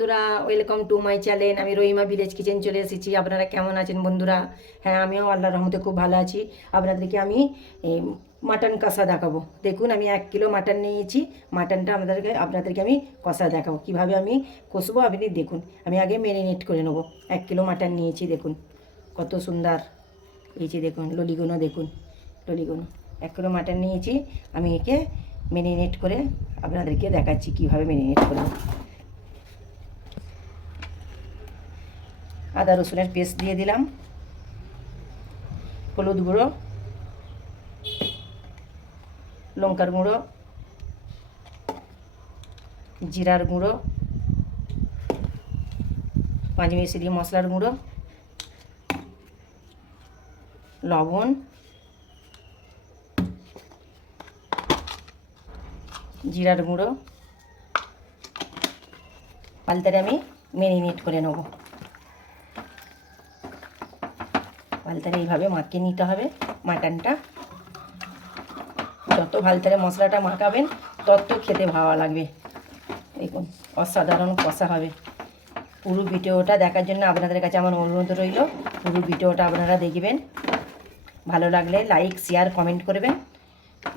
বন্ধুরা, welcome to my channel. আমি Rahima village kitchen চলে এসেছি। আপনারা কেমন আছেন বন্ধুরা? হ্যাঁ, আমিও আল্লাহর রহমতে খুব ভালো আছি। আপনাদেরকে আমি মাটন কষা দেখাবো। দেখুন, আমি 1 কিলো মাটন নিয়েছি। মাটনটা আপনাদেরকে আমি কষা দেখাবো, কীভাবে আমি কষবো আপনি দেখুন। আমি আগে ম্যারিনেট করে নেবো। 1 কিলো মাটন নিয়েছি, দেখুন কত সুন্দর এই যে দেখুন, ললিগুলো দেখুন, ললিগুলো। 1 কিলো মাটন নিয়েছি, আমি একে ম্যারিনেট করে আপনাদেরকে দেখাচ্ছি কীভাবে ম্যারিনেট করবো। আদা রসুনের পেস্ট দিয়ে দিলাম, হলুদ গুঁড়ো, লঙ্কার গুঁড়ো, জিরার গুঁড়ো, পাঁচমিশালি মশলার গুঁড়ো, লবণ, জিরার গুঁড়ো, পাল্টারে আমি ম্যারিনেট করে নেব। পাল্টারে এইভাবে মাখিয়ে নিতে হবে মাটনটা। যত ভালতারে মশলাটা মাখাবেন তত খেতে ভালো লাগবে। দেখুন, অসাধারণ কষা হবে। পুরো ভিডিওটা দেখার জন্য আপনাদের কাছে আমার অনুরোধ রইল, পুরো ভিডিওটা আপনারা দেখবেন। ভালো লাগলে লাইক, শেয়ার, কমেন্ট করবেন।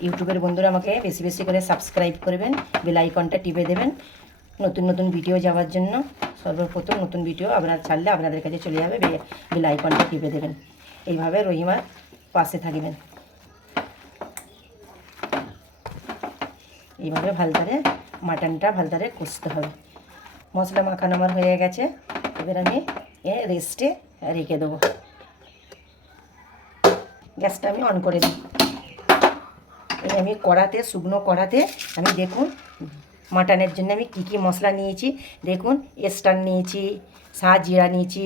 ইউটিউবের বন্ধুরা আমাকে বেশি বেশি করে সাবস্ক্রাইব করবেন, বেল আইকনটা টিপে দেবেন নতুন নতুন ভিডিও যাওয়ার জন্য। সর্বপ্রথম নতুন ভিডিও আপনারা ছাড়লে আপনাদের কাছে চলে যাবে, বেল আইকনটা টিপে দেবেন। এইভাবে রহিমার পাশে থাকবেন। এইভাবে ভালতারে মাটনটা ভালতারে কষতে হবে। মশলা মাখানো আমার হয়ে গেছে, এবার আমি রেস্টে রেখে দেবো। গ্যাসটা আমি অন করে দিই। এই আমি কড়াতে, শুকনো কড়াতে আমি দেখুন মাটনের জন্য আমি কী কী মশলা নিয়েছি দেখুন। স্টার নিয়েছি, জিরা নিয়েছি,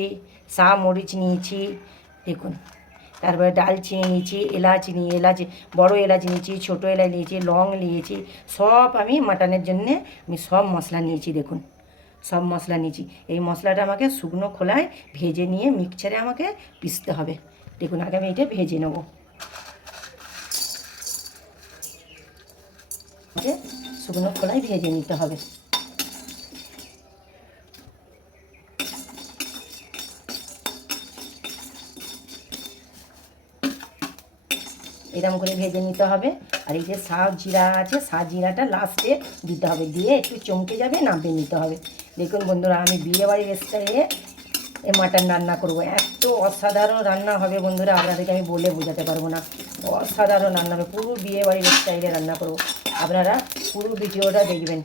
মরিচ নিয়েছি দেখুন। তারপরে দালচিনি নিয়েছি, এলাচ, বড় এলাচ নিয়েছি, ছোটো এলাচ নিয়েছি, লং নিয়েছি। সব আমি মাটনের জন্যে আমি সব মশলা নিয়েছি দেখুন, সব মশলা নিয়েছি। এই মশলাটা আমাকে শুকনো খোলায় ভেজে নিয়ে মিক্সচারে আমাকে পিষতে হবে। দেখুন, আগে আমি এটা ভেজে নেব। শুকনো খোলায় ভেজে নিতে হবে। এরকম করে ভেজে নিতে হবে। আর এই যে জিরা আছে, জিরাটা লাস্টে দিতে হবে, দিয়ে একটু চমকে যাবে, নামিয়ে নিতে হবে। দেখুন বন্ধুরা, আমি বিয়েবাড়ির স্টাইলে এই মাটন রান্না করব। এত অসাধারণ রান্না হবে বন্ধুরা, আপনাদেরকে আমি বলে বোঝাতে পারবো না। অসাধারণ রান্না হবে, পুরো বিয়েবাড়ির স্টাইলে রান্না করব। আপনারা পুরো ভিডিওটা দেখবেন।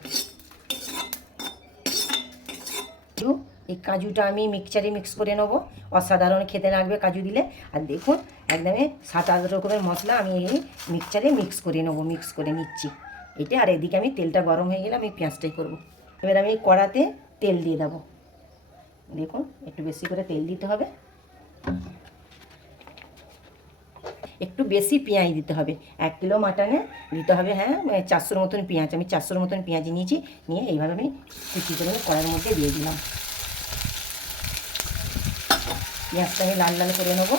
এই কাজুটা আমি মিক্সচারে মিক্স করে নেবো, অসাধারণ খেতে লাগবে কাজু দিলে। আর দেখুন, একদমই 7-8 রকমের মশলা আমি এই মিক্সচারে মিক্স করে নেবো, মিক্স করে নিচ্ছি এটা। আর এদিকে আমি তেলটা গরম হয়ে গেলে আমি পেঁয়াজটাই করব। এবার আমি কড়াতে তেল দিয়ে দেবো। দেখুন, একটু বেশি করে তেল দিতে হবে, একটু বেশি পেঁয়াজ দিতে হবে। 1 কিলো মাটনে দিতে হবে, হ্যাঁ 400 মতন পেঁয়াজ। আমি 400 মতন পেঁয়াজ নিয়েছি, নিয়ে এইভাবে আমি কুচি করে কড়াইয়ের মধ্যে দিয়ে দিলাম। পেঁয়াজটা আমি লাল লাল করে নেবো।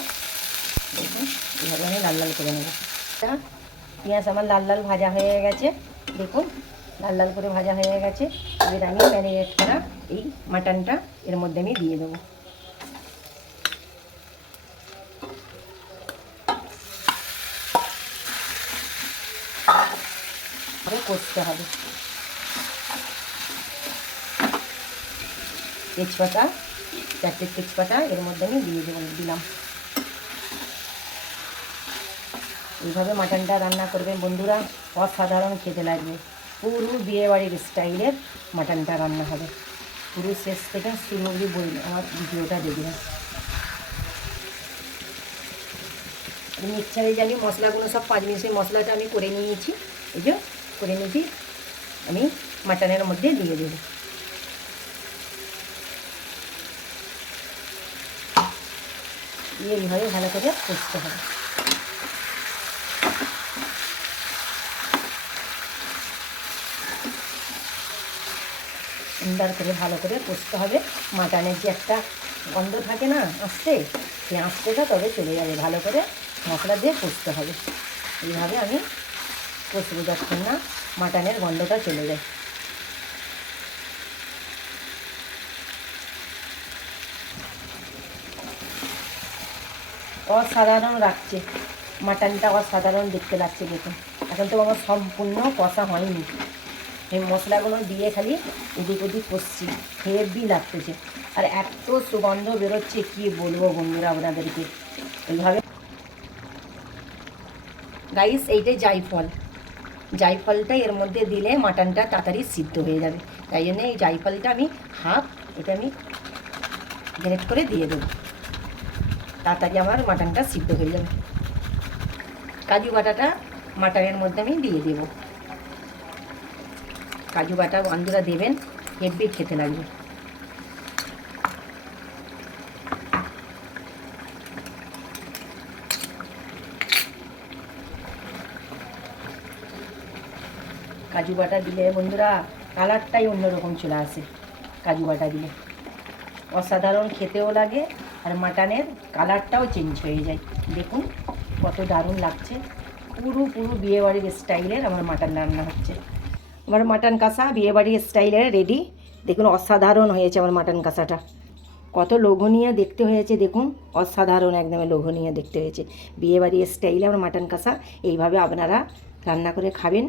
দেখুন, এইভাবে আমি লাল লাল করে নেবো। পেঁয়াজ আমার লাল লাল ভাজা হয়ে গেছে, দেখুন লাল লাল করে ভাজা হয়ে গেছে। এবার আমি ম্যারিনেট করা এই মাটনটা এর মধ্যে আমি দিয়ে দেবো। কষতে হবে। তেজপাতা, 4টে তেজপাতা এর মধ্যে আমি দিলাম। এইভাবে মাটনটা রান্না করবেন বন্ধুরা, অসাধারণ খেতে লাগবে। পুরো বিয়েবাড়ির স্টাইলের মাটনটা রান্না হবে। পুরো শেষ থেকে শুরু অবধি আমার ভিডিওটা দেখবেন। মিক্সচারে যে আমি মশলাগুলো সব 5 মিনিটের মশলাটা আমি করে নিয়েছি, এই যে করে নিয়েছি, আমি মাটনের মধ্যে দিয়ে দেবো। দিয়ে এইভাবে ভালো করে কষতে হবে। সুন্দর করে ভালো করে কষতে হবে। মাটনের যে একটা গন্ধ থাকে না আস্তে, সেই আস্তেটা তবে চলে যাবে। ভালো করে মশলা দিয়ে কষতে হবে। এইভাবে আমি কষবো যতক্ষণ না মাটনের গন্ধটা চলে যায়। অসাধারণ লাগছে, মাটনটা অসাধারণ দেখতে লাগছে। দেখুন এখন তো আমার সম্পূর্ণ কষা হয়নি, এই মশলাগুলো দিয়ে খালি এদিক ওদিক কষছি, হেভি লাগতেছে আর এত সুগন্ধ বেরোচ্ছে কী বলবো বন্ধুরা আপনাদেরকে। এইভাবে গাইস এইটাই জায়ফল, জায়ফলটা এর মধ্যে দিলে মাটনটা তাড়াতাড়ি সিদ্ধ হয়ে যাবে, তাই জন্য এই জায়ফলটা আমি হাফ এটা আমি গ্রেট করে দিয়ে দেবো, তাড়াতাড়ি আমার মাটনটা সিদ্ধ হয়ে যাবে। কাজু বাটাটা মাটনের মধ্যে আমি দিয়ে দেব, কাজু বাটা বন্ধুরা দেবেন, হেভি খেতে লাগবে। কাজু বাটা দিলে বন্ধুরা কালারটাই অন্যরকম চলে আসে, কাজু বাটা দিলে অসাধারণ খেতেও লাগে আর মাটনের কালারটাও চেঞ্জ হয়ে যায়। দেখুন কত দারুণ লাগছে, পুরো বিয়েবাড়ির স্টাইলের আমার মাটন রান্না হচ্ছে। আমার মাটন কষা বিয়েবাড়ির স্টাইলের রেডি। দেখুন অসাধারণ হয়েছে আমার মাটন কষাটা, কত লোভনীয় দেখতে হয়েছে, দেখুন অসাধারণ একদম লোভনীয় দেখতে হয়েছে। বিয়েবাড়ির স্টাইলে আমার মাটন কষা এইভাবে আপনারা রান্না করে খাবেন।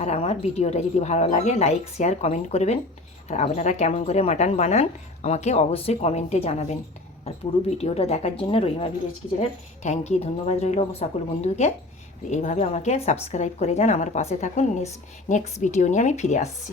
আর আমার ভিডিওটা যদি ভালো লাগে লাইক শেয়ার কমেন্ট করবেন, আর আপনারা কেমন করে মাটন বানান আমাকে অবশ্যই কমেন্টে জানাবেন। আর পুরো ভিডিওটা দেখার জন্য রহিমা ভিলেজ কিচেনের থ্যাংক ইউ, ধন্যবাদ রইল সকল বন্ধুকে। এইভাবে আমাকে সাবস্ক্রাইব করে যান, আমার পাশে থাকুন, নেক্সট ভিডিও নিয়ে আমি ফিরে আসছি।